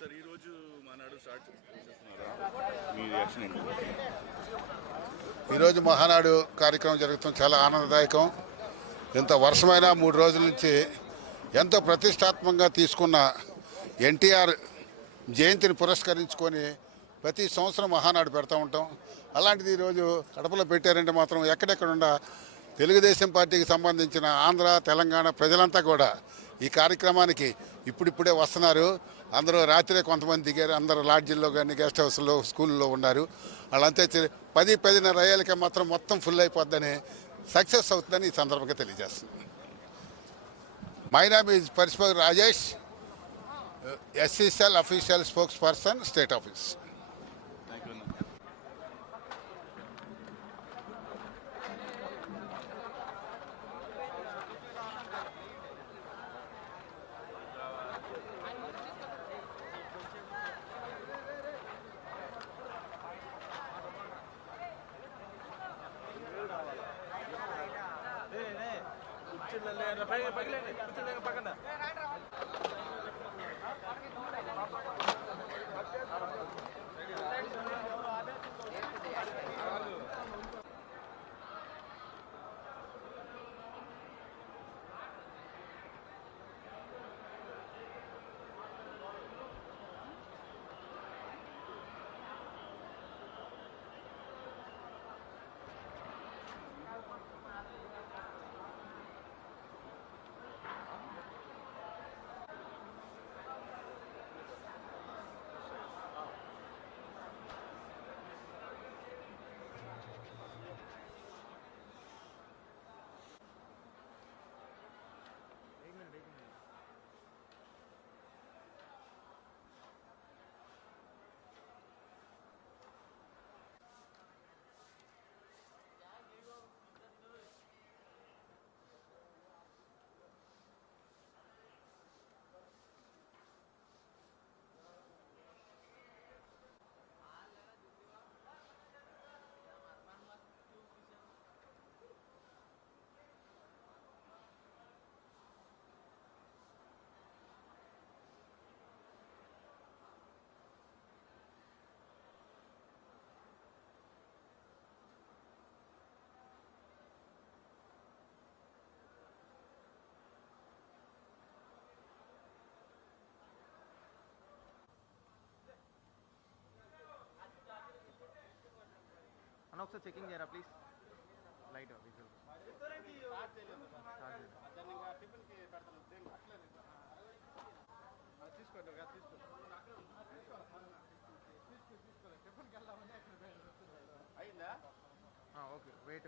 Sir ఈ రోజు Mahanadu start చేస్తున్నారా? మీ రియాక్షన్ ఏంటి? ఈరోజు మహానాడు కార్యక్రమం జరుగుతుంది, చాలా ఆనందదాయకం. ఇంత వర్షమైన 3 రోజుల నుంచి ఎంతో ప్రతిష్టాత్మకంగా తీసుకున్న ఎన్టీఆర్ జయంతిని పురస్కరించుకొని ప్రతి సంవత్సరం మహానాడు పెడతా ఉంటాం. అలాంటిది ఈరోజు కడపలో పెట్టారంటే మాత్రం ఎక్కడెక్కడుండా తెలుగుదేశం పార్టీకి సంబంధించిన ఆంధ్ర తెలంగాణ ప్రజలంతా కూడా ఈ కార్యక్రమానికి ఇప్పుడిప్పుడే వస్తున్నారు. అందరూ రాత్రే కొంతమంది దిగారు, అందరూ లాడ్జిల్లో కానీ గెస్ట్ హౌస్లో స్కూల్లో ఉన్నారు. వాళ్ళంతా 10-10:30 అయ్యాలకే మాత్రం మొత్తం ఫుల్ అయిపోద్దని, సక్సెస్ అవుతుందని ఈ సందర్భంగా తెలియజేస్తుంది. మై నేమ్ ఈజ్ పరిశుభ Rajesh, SCCL official spokesperson, state office. ఒకసారి చెకింగ్ చేయరా please. Light visual okay wait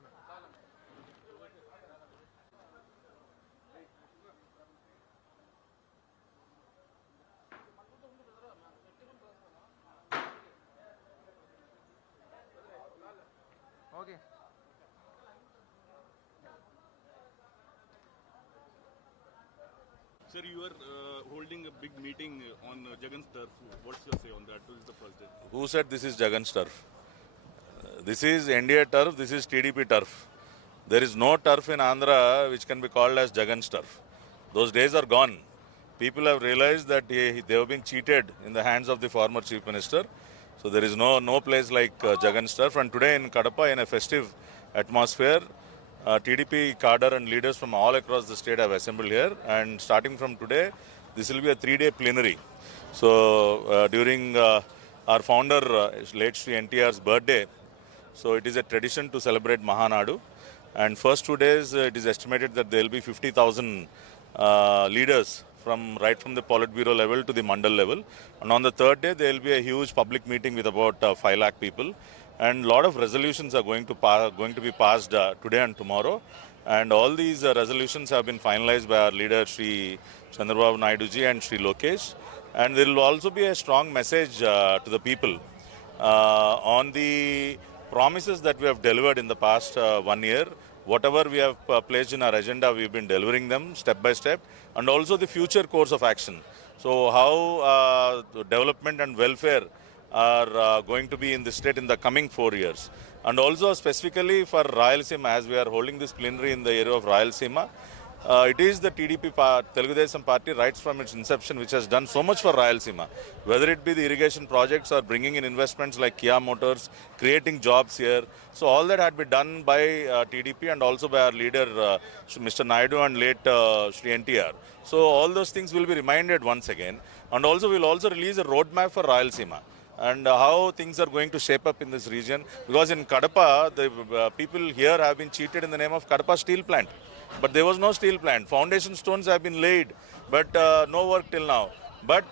okay. Sir, you are holding a big meeting on Jagan's turf. What's your say on that? This is the first day. Who said this is Jagan's turf? This is NDA turf, this is TDP turf. There is no turf in Andhra which can be called as Jagan's turf. Those days are gone. People have realized that they have been cheated in the hands of the former Chief Minister. So there is no place like Jagan's turf. And today in Kadapa, in a festive atmosphere, TDP cadre and leaders from all across the state have assembled here. And starting from today, this will be a 3-day plenary. So during our founder, late Sri NTR's birthday, so it is a tradition to celebrate Mahanadu. And first 2 days, it is estimated that there will be 50,000 leaders right from the Politburo level to the Mandal level. And on the third day, there will be a huge public meeting with about 5 lakh people. And a lot of resolutions are going to be passed today and tomorrow. And all these resolutions have been finalized by our leader, Sri Chandrababu Naidu ji and Sri Lokesh. And there will also be a strong message to the people on the promises that we have delivered in the past 1 year. Whatever we have placed in our agenda, we've been delivering them step by step, and also the future course of action. So how development and welfare are going to be in the state in the coming 4 years. And also specifically for Rayalaseema, as we are holding this plenary in the area of Rayalaseema, It is the TDP Telugu Desam party right from its inception which has done so much for Rayalaseema, whether it be the irrigation projects or bringing in investments like Kia Motors, creating jobs here. So all that had been done by TDP and also by our leader Mr. Naidu and late Shri NTR. So all those things will be reminded once again, and also we'll also release a roadmap for Rayalaseema and how things are going to shape up in this region, because in Kadapa the people here have been cheated in the name of Kadapa steel plant, but there was no steel plant. Foundation stones have been laid, but no work till now. But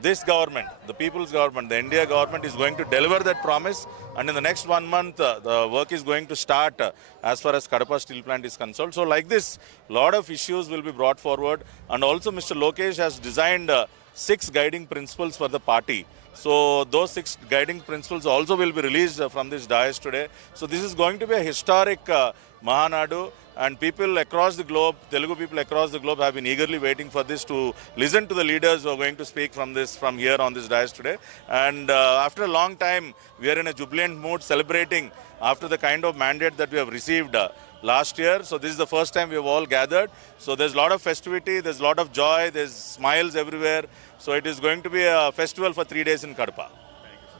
this government, the people's government, the India government is going to deliver that promise, and in the next 1 month the work is going to start as far as Kadapa steel plant is concerned. So like this, lot of issues will be brought forward, and also Mr. Lokesh has designed 6 guiding principles for the party. So those 6 guiding principles also will be released from this dais today. So this is going to be a historic Mahanadu, and people across the globe, Telugu people across the globe have been eagerly waiting for this, to listen to the leaders who are going to speak from here on this dais today. And after a long time, we are in a jubilant mood, celebrating after the kind of mandate that we have received last year. So this is the first time we have all gathered. So there's a lot of festivity, there's a lot of joy, there's smiles everywhere. So it is going to be a festival for 3 days in Kadapa.